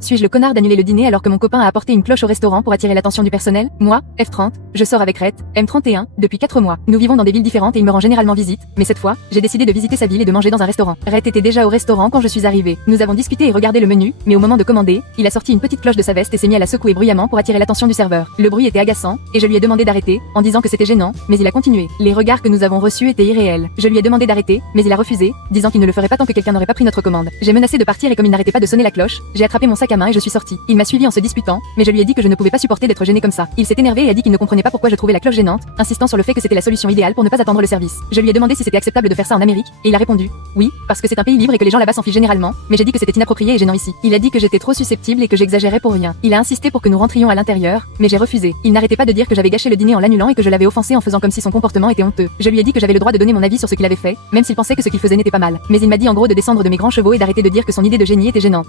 Suis-je le connard d'annuler le dîner alors que mon copain a apporté une cloche au restaurant pour attirer l'attention du personnel? Moi, F30, je sors avec Rhett, M31, depuis 4 mois. Nous vivons dans des villes différentes et il me rend généralement visite, mais cette fois, j'ai décidé de visiter sa ville et de manger dans un restaurant. Rhett était déjà au restaurant quand je suis arrivée. Nous avons discuté et regardé le menu, mais au moment de commander, il a sorti une petite cloche de sa veste et s'est mis à la secouer bruyamment pour attirer l'attention du serveur. Le bruit était agaçant, et je lui ai demandé d'arrêter, en disant que c'était gênant, mais il a continué. Les regards que nous avons reçus étaient irréels. Je lui ai demandé d'arrêter, mais il a refusé, disant qu'il ne le ferait pas tant que quelqu'un n'aurait pas pris notre commande. J'ai menacé de partir et comme il n'arrêtait pas de sonner la cloche, j'ai attrapé mon sac à main et je suis sortie. Il m'a suivi en se disputant, mais je lui ai dit que je ne pouvais pas supporter d'être gêné comme ça. Il s'est énervé et a dit qu'il ne comprenait pas pourquoi je trouvais la cloche gênante, insistant sur le fait que c'était la solution idéale pour ne pas attendre le service. Je lui ai demandé si c'était acceptable de faire ça en Amérique, et il a répondu oui, parce que c'est un pays libre et que les gens là-bas s'en fichent généralement, mais j'ai dit que c'était inapproprié et gênant ici. Il a dit que j'étais trop susceptible et que j'exagérais pour rien. Il a insisté pour que nous rentrions à l'intérieur, mais j'ai refusé. Il n'arrêtait pas de dire que j'avais gâché le dîner en l'annulant et que je l'avais offensé en faisant comme si son comportement était honteux. Je lui ai dit que j'avais le droit de donner mon avis sur ce qu'il avait fait, même s'il pensait que ce qu'il faisait n'était pas mal. Mais il m'a dit en gros de descendre de mes grands chevaux et d'arrêter de dire que son idée de génie était gênante.